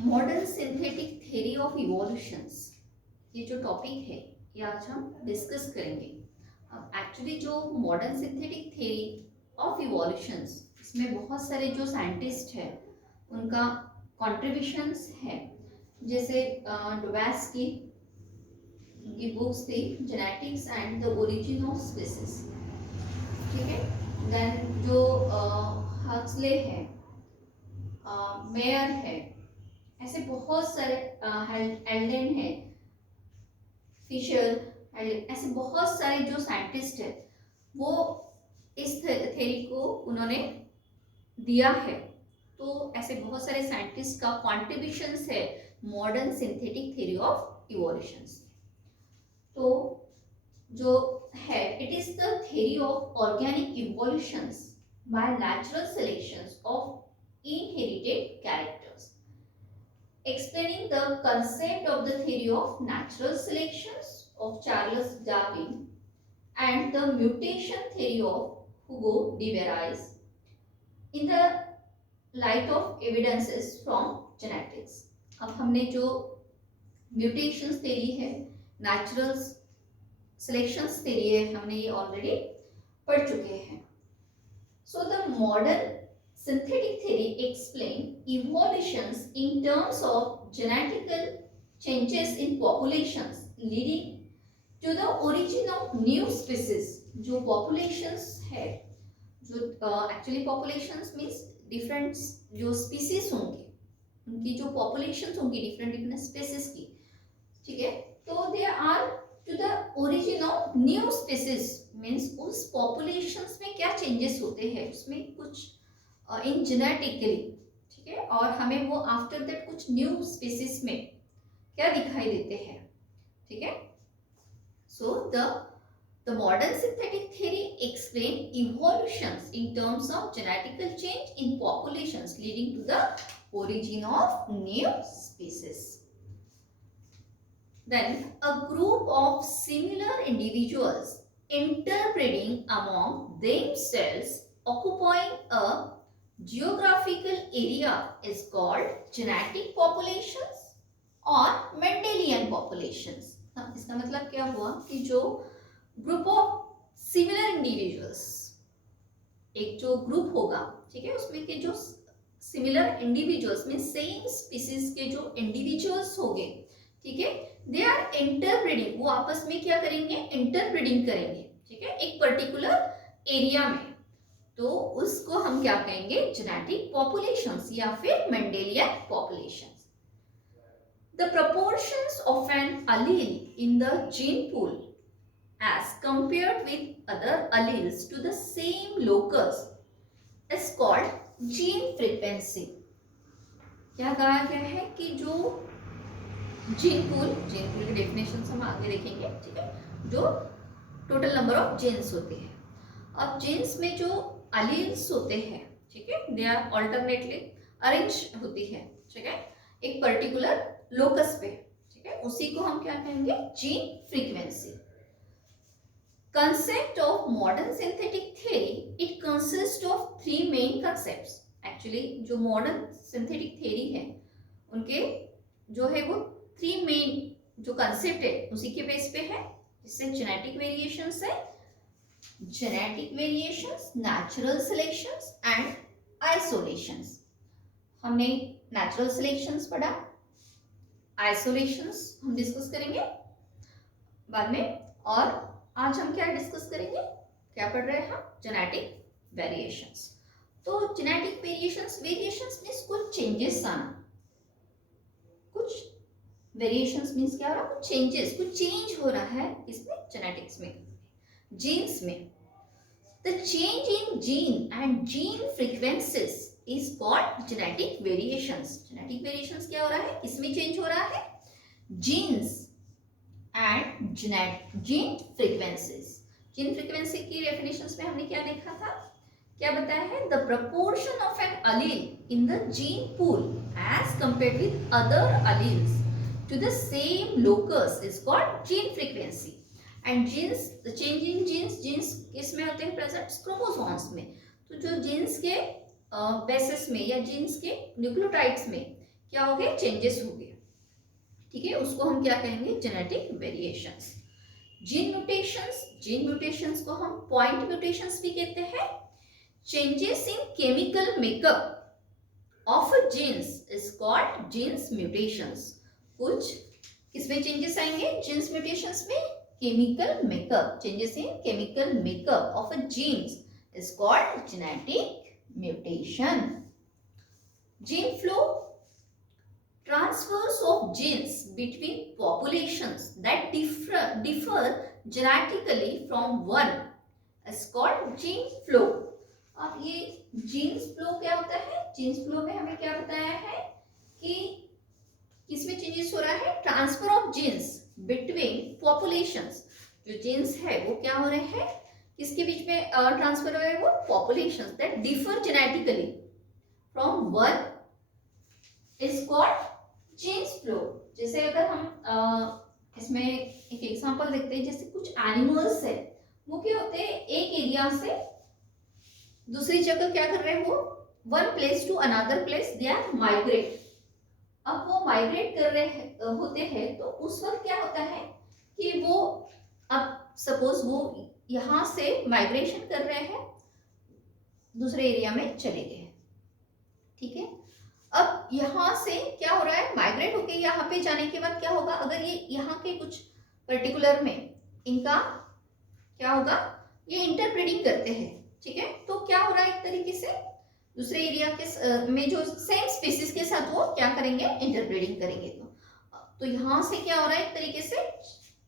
Modern synthetic theory of evolutions, ये जो topic है ये आज हम डिस्कस करेंगे। अब एक्चुअली जो modern synthetic theory of evolutions, इसमें बहुत सारे जो साइंटिस्ट हैं उनका कंट्रीब्यूशंस है। जैसे डुबैस्की की बुक्स थी genetics and the origin of species, ठीक है। देन जो हक्सले है, मेयर है, ऐसे बहुत सारे एल्डेन है, फिशर, ऐसे बहुत सारे जो साइंटिस्ट है वो इस थ्योरी को उन्होंने दिया है। तो ऐसे बहुत सारे साइंटिस्ट का कॉन्ट्रीब्यूशंस है modern synthetic theory of evolutions. तो जो है, it is the theory of organic evolutions by natural selections of inherited characters, explaining the concept of the theory of natural selections of Charles Darwin and the mutation theory of Hugo de Vries in the light of evidences from genetics। अब हमने जो mutations theory है, natural selections theory है, हमने ये already पढ़ चुके हैं। सो the modern synthetic theory explain evolutions in terms of genetical changes in populations leading to the origin of new species। जो populations है, जो actually populations means different जो species होंगे, उनकी जो populations होंगी different species की, ठीक है। तो they are to the origin of new species means उस populations में क्या changes होते हैं, उसमें कुछ इन जेनेटिकली, ठीक है, और हमें वो आफ्टर दैट कुछ न्यू स्पीसीज में क्या दिखाई देते हैं, ठीक है। So the modern synthetic theory explain evolutions in terms of genetical change in populations leading to the origin of new species. Then a group of similar individuals interbreeding among themselves occupying a geographical area is called genetic populations और Mendelian populations। इसका मतलब क्या हुआ कि जो group of similar individuals, एक जो group होगा, ठीक है, उसमें के जो सिमिलर इंडिविजुअल्स में सेम स्पीसीज के जो इंडिविजुअल्स होंगे, ठीक है, दे आर इंटरब्रीडिंग, वो आपस में क्या करेंगे, इंटरब्रीडिंग करेंगे, ठीक है, एक पर्टिकुलर एरिया में। तो उसको हम क्या कहेंगे, जेनेटिक पॉपुलेशंस या फिर Mendelian populations. The proportions of an allele in the gene pool as compared with other alleles to the same locus is called gene frequency। क्या कहा गया है कि जो जीन पूल की डेफिनेशन हम आगे देखेंगे, ठीक है, जो टोटल नंबर ऑफ जीन्स होते हैं। अब जीन्स में जो अलील्स होते हैं, ठीक है, दे आर ऑल्टरनेटली अरेंज होती है, ठीक है, एक पर्टिकुलर लोकस पे, ठीक है, उसी को हम क्या कहेंगे, gene frequency. Concept of modern synthetic theory, it consist of three main concepts. Actually जो मॉडर्न सिंथेटिक थ्योरी है उनके जो है वो थ्री मेन जो कंसेप्ट है उसी के बेस पे है, जिससे जेनेटिक वेरिएशंस है, genetic variations, natural selections and isolations। हमने natural selections पढ़ा, isolations हम डिस्कस करेंगे बाद में, और आज हम क्या डिस्कस करेंगे, क्या पढ़ रहे हैं हम, genetic variations। तो genetic variations मीन्स कुछ चेंजेस आना, कुछ वेरिएशंस मीन्स क्या हो रहा है, कुछ चेंजेस, कुछ चेंज हो रहा है इसमें, जेनेटिक्स में, जीन्स में। The change in gene and gene frequencies is called genetic variations। genetic variations क्या हो रहा है, इसमें चेंज हो रहा है, genes and gene frequencies। gene frequency की definitions में हमने क्या देखा था, क्या बताया है, the proportion of an allele in the gene pool as compared with other alleles to the same locus is called gene frequency। And genes, the change in genes, genes किस में होते हैं, प्रेजेंट क्रोमोसोम्स में। तो जो jeans के basis में या जीन्स के न्यूक्लियोटाइड्स में क्या हो गए, चेंजेस हो गए, ठीक है, उसको हम क्या कहेंगे, जेनेटिक वेरिएशंस। जीन म्यूटेशंस को हम पॉइंट म्यूटेशंस भी कहते हैं। Changes in chemical makeup of genes is called genes mutations. कुछ किसमें चेंजेस आएंगे, जीन्स म्यूटेशंस में, chemical makeup, changes in chemical makeup of genes is called genetic mutation. Gene flow, transfers of genes between populations that differ genetically from one is called gene flow। अब ये jeans flow क्या होता है, jeans flow में हमें क्या बताया है कि किसमें चेंजेस हो रहा है, transfer of genes between populations. जो जीन्स है वो क्या हो रहे हैं, किसके बीच में ट्रांसफर हो रहा है, वो populations that differ genetically from one is called jeans flow. जैसे अगर हम इसमें एक एग्जांपल देखते हैं, जैसे कुछ एनिमल्स है वो क्या होते हैं, एक एरिया से दूसरी जगह क्या कर रहे हैं, वो one place to another place they are migrate. अब वो माइग्रेट कर रहे होते हैं तो उस वक्त क्या होता है कि वो, अब सपोज वो यहाँ से माइग्रेशन कर रहे हैं, दूसरे एरिया में चले गए, ठीक है। अब यहाँ से क्या हो रहा है, माइग्रेट होके यहाँ पे जाने के बाद क्या होगा, अगर ये यहाँ के कुछ पर्टिकुलर में इनका क्या होगा, ये इंटरब्रीडिंग करते हैं, ठीक है। तो क्या हो रहा है, एक तरीके से दूसरे एरिया के में जो सेम स्पीसीज के साथ वो क्या करेंगे, इंटरब्रीडिंग करेंगे। तो यहाँ से क्या हो रहा है, एक तरीके से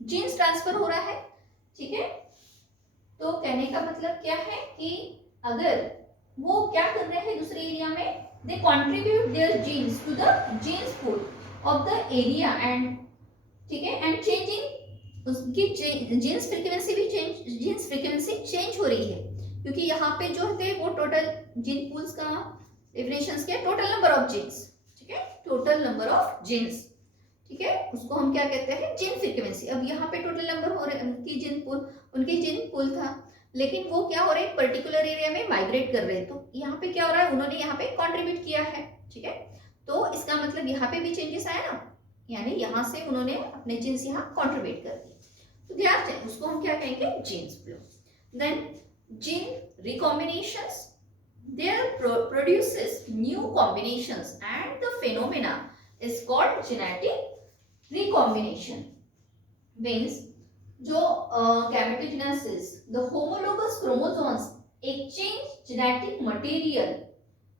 जीन्स ट्रांसफर हो रहा है, ठीक है। तो कहने का मतलब क्या है कि अगर वो क्या कर रहे हैं दूसरे एरिया में, they contribute their genes to the genes pool of the area and, ठीक है, and changing उसकी जीन्स फ्रीक्वेंसी भी जीन्स फ्रीक्वेंसी चेंज हो रही है, क्योंकि यहाँ पे जो थे वो टोटल जीन पूल्स का डेफिनेशंस क्या है, टोटल नंबर ऑफ जीन्स, ठीक है, टोटल नंबर ऑफ जीन्स, ठीक है, उसको हम क्या कहते हैं, जीन फ्रीक्वेंसी। अब यहाँ पे टोटल नंबर हो रहे उनकी जीन पूल, उनकी जीन पूल था, लेकिन वो क्या हो रहे हैं, पर्टिकुलर एरिया में माइग्रेट कर रहे हैं, तो यहाँ पे क्या हो रहा है, उन्होंने यहाँ पे कंट्रीब्यूट किया है, ठीक है। तो इसका मतलब यहाँ पे भी चेंजेस आया ना, यानी यहाँ से उन्होंने अपने जीन्स यहाँ कंट्रीब्यूट कर दिए, तो ध्यान, उसको हम क्या कहेंगे, genes flow. Then gene recombinations, there produces new combinations and the phenomena is called genetic recombination. Means जो gametogenesis, the homologous chromosomes exchange genetic material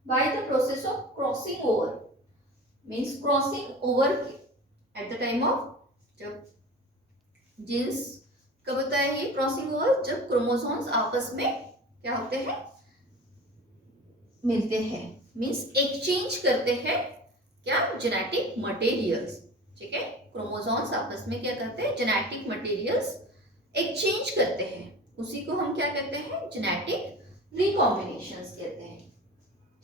by the process of crossing over, means crossing over at the time of, जब jeans कब होता है ये crossing over, जब chromosomes आपस में क्या होते हैं, मिलते हैं, मींस एक्सचेंज करते हैं क्या, जेनेटिक मटेरियल्स, ठीक है। क्रोमोसोम्स आपस में क्या करते हैं, जेनेटिक मटेरियल्स एक्सचेंज करते हैं, उसी को हम क्या कहते हैं, जेनेटिक रिकॉम्बिनेशंस कहते हैं,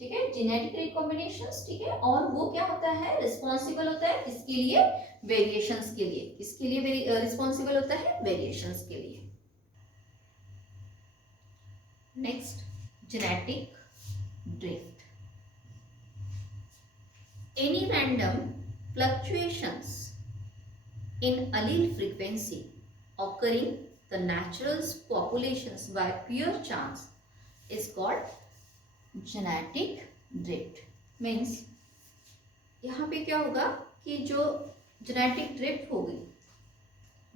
ठीक है, जेनेटिक रिकॉम्बिनेशंस, ठीक है। और वो क्या होता है, रिस्पॉन्सिबल होता है किसके लिए, वेरिएशंस के लिए, किसके लिए रिस्पॉन्सिबल होता है, वेरिएशंस के लिए। Next, genetic drift, any random fluctuations in allele frequency occurring the natural populations by pure chance is called genetic drift। means यहाँ पे क्या होगा कि जो जेनेटिक ड्रिफ्ट होगी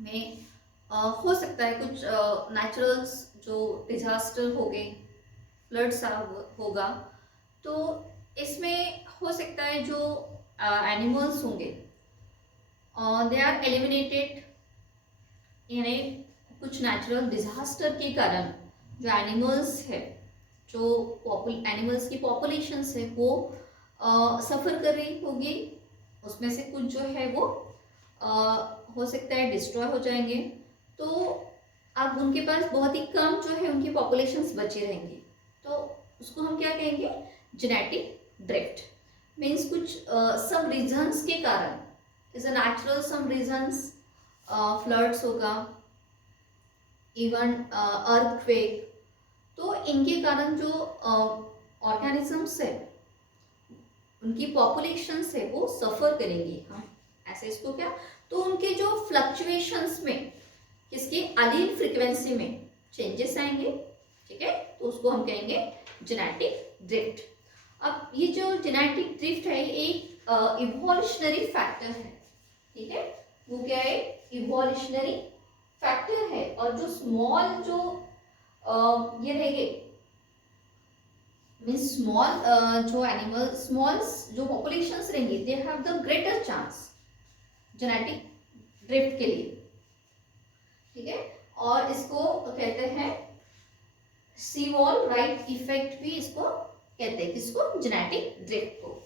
में हो सकता है कुछ नेचुरल्स जो डिजास्टर हो गए, फ्लड्स होगा, तो इसमें हो सकता है जो एनिमल्स होंगे दे आर एलिमिनेटेड, यानी कुछ नेचुरल डिजास्टर के कारण जो एनिमल्स है, जो एनिमल्स की पॉपुलेशंस है वो सफ़र कर रही होगी, उसमें से कुछ जो है वो हो सकता है डिस्ट्रॉय हो जाएंगे, तो अब उनके पास बहुत ही कम जो है उनकी पॉपुलेशंस बचे रहेंगे, तो उसको हम क्या कहेंगे, जेनेटिक ड्रिफ्ट। मीन्स कुछ सम रीजंस के कारण, is a natural some reasons, floods होगा, इवन अर्थक्वेक, तो इनके कारण जो ऑर्गेनिजम्स है उनकी पॉपुलेशन है वो सफ़र करेंगी। हम ऐसे इसको क्या, तो उनके जो फ्लक्चुएशंस में किसकी अलील फ्रीक्वेंसी में चेंजेस आएंगे, ठीक है, तो उसको हम कहेंगे जेनेटिक ड्रिफ्ट। अब ये जो जेनेटिक ड्रिफ्ट है एक इवोल्यूशनरी फैक्टर है, ठीक है, वो क्या है, इवोल्यूशनरी फैक्टर है। और जो स्मॉल जो ये रहेंगे मीन्स स्मॉल जो एनिमल स्मॉल जो पॉपुलेशंस रहेंगी they have the greater chance genetic drift के लिए, ठीक है। और इसको कहते हैं सीवॉल राइट इफेक्ट भी इसको कहते हैं, किसको, जेनेटिक ड्रिफ्ट को।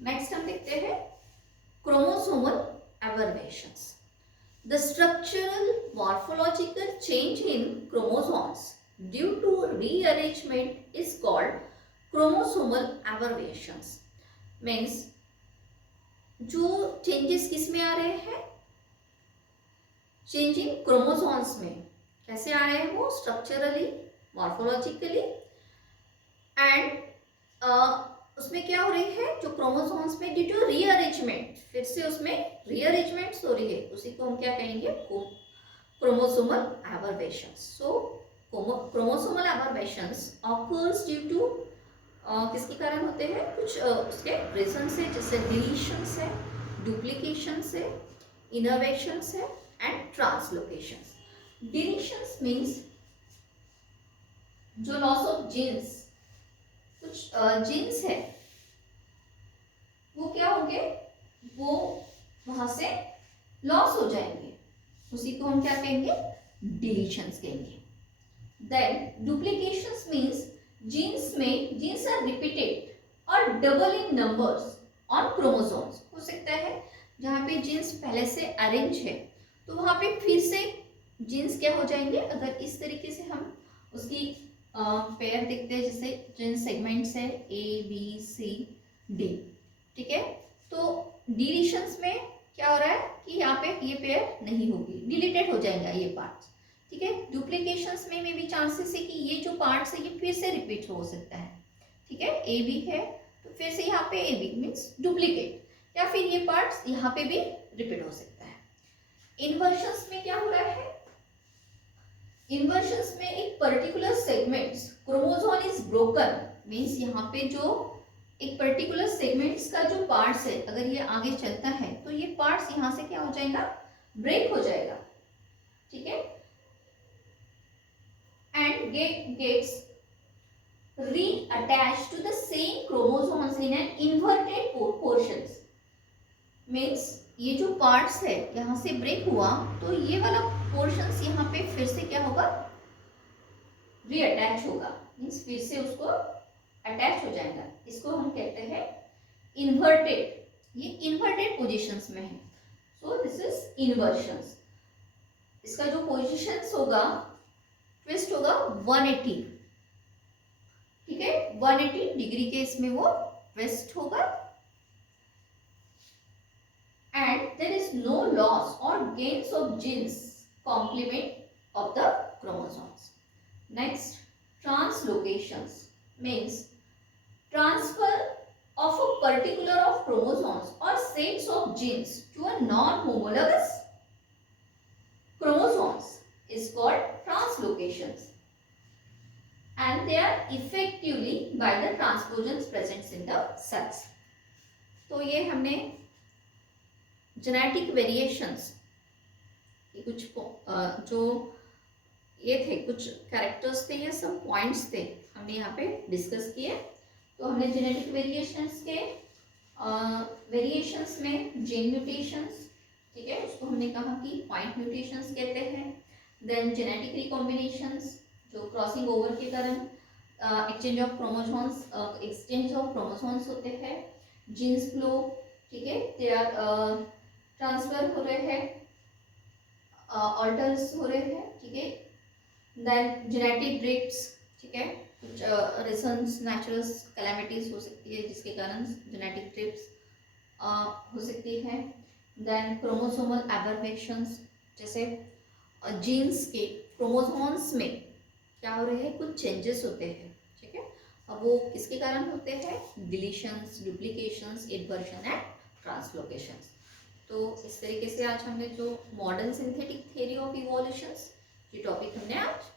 नेक्स्ट हम देखते हैं chromosomal एबर्वेशंस। The structural morphological change in chromosomes due to rearrangement is called chromosomal aberrations. Means जो changes किस में आ रहे हैं, चेंज इन क्रोमोसोम्स में कैसे आ रहे हैं वो, स्ट्रक्चरली मॉर्फोलॉजिकली एंड उसमें क्या हो रही है, जो क्रोमोसोम्स में ड्यू टू रीअरेंजमेंट, फिर से उसमें रीअरेंजमेंट्स हो रही है, उसी को हम क्या कहेंगे, chromosomal aberrations. So chromosomal aberrations occurs due to किसके कारण होते हैं, कुछ उसके रीजंस है, जैसे डिलीशंस है, डुप्लीकेशंस है, इनोवेशंस है एंड ट्रांसलोकेशंस। डिलीशंस मीन्स जो लॉस ऑफ जीन्स, कुछ जीन्स है वो क्या होंगे, वो वहां से लॉस हो जाएंगे, उसी को हम क्या कहेंगे, डिलीशंस कहेंगे। देन डुप्लीकेशंस मींस जीन्स में जीन्स आर रिपीटेड और double in numbers on chromosomes. हो सकता है जहाँ पे जीन्स पहले से अरेंज है तो वहां पे फिर से जीन्स क्या हो जाएंगे, अगर इस तरीके से हम उसकी पेयर देखते हैं, जैसे जिन सेगमेंट्स है ए बी सी डी, ठीक है, तो डिलीशंस में क्या हो रहा है कि यहाँ पे ये पेयर नहीं होगी, डिलीटेड हो जाएगा ये पार्ट्स, ठीक है। डुप्लीकेशंस में भी चांसेस है कि ये जो पार्ट्स है ये फिर से रिपीट हो सकता है, ठीक है, ए बी है तो फिर से यहाँ पे ए बी मीन्स डुप्लीकेट, या फिर ये पार्ट्स यहाँ पे भी रिपीट हो सकता है। इन्वर्शंस में क्या हो रहा है, इन्वर्शंस में एक particular segments chromosome is broken means यहाँ पे जो एक पर्टिकुलर सेगमेंट्स का जो पार्ट्स है अगर ये आगे चलता है तो ये पार्ट्स यहाँ से क्या हो जाएगा, ब्रेक हो जाएगा, ठीक है, and gets reattached to the same chromosomes in an inverted portions means ये जो पार्ट्स है यहाँ से ब्रेक हुआ तो ये वाला पोर्शंस यहाँ पे फिर से क्या होगा, रीअटैच होगा मीन्स फिर से उसको अटैच हो जाएगा, इसको हम कहते हैं इन्वर्टेड, ये इन्वर्टेड पोजीशंस में है, सो दिस इज इन्वर्शंस। इसका जो पोजीशंस होगा ट्विस्ट होगा 180, ठीक है, 180 डिग्री के इसमें वो ट्विस्ट होगा and there is no loss or gains of genes complement of the chromosomes. Next, translocations means transfer of a particular of chromosomes or sets of genes to a non-homologous chromosomes is called translocations and they are effectively by the transposons present in the cells. तो ये हमने genetic variations कुछ जो ये थे कुछ characters थे, ये सब पॉइंट्स थे हमने यहाँ पे डिस्कस किए। तो हमने जेनेटिक वेरिएशंस के वेरिएशंस में जीन म्यूटेशंस, ठीक है, उसको हमने कहा कि पॉइंट म्यूटेशंस कहते हैं। देन जेनेटिक रिकॉम्बिनेशंस जो क्रॉसिंग ओवर के कारण एक्सचेंज ऑफ क्रोमोसोम्स होते हैं। जीन्स फ्लो, ठीक है, दे आर ट्रांसफर हो रहे हैं, ऑल्टर्स हो रहे हैं, ठीक है। देन जेनेटिक ड्रिफ्ट्स, ठीक है, कुछ रीजंस नेचुरल कैलामिटीज हो सकती है जिसके कारण जेनेटिक ड्रिफ्ट्स हो सकती है। देन क्रोमोसोमल एबर्वेशंस, जैसे जीन्स के क्रोमोसोम्स में क्या हो रहे हैं, कुछ चेंजेस होते हैं, ठीक है, अब वो किसके कारण होते हैं? Deletions, duplications, inversion and translocations. तो इस तरीके से आज हमने जो modern synthetic theory of evolutions ये टॉपिक हमने आज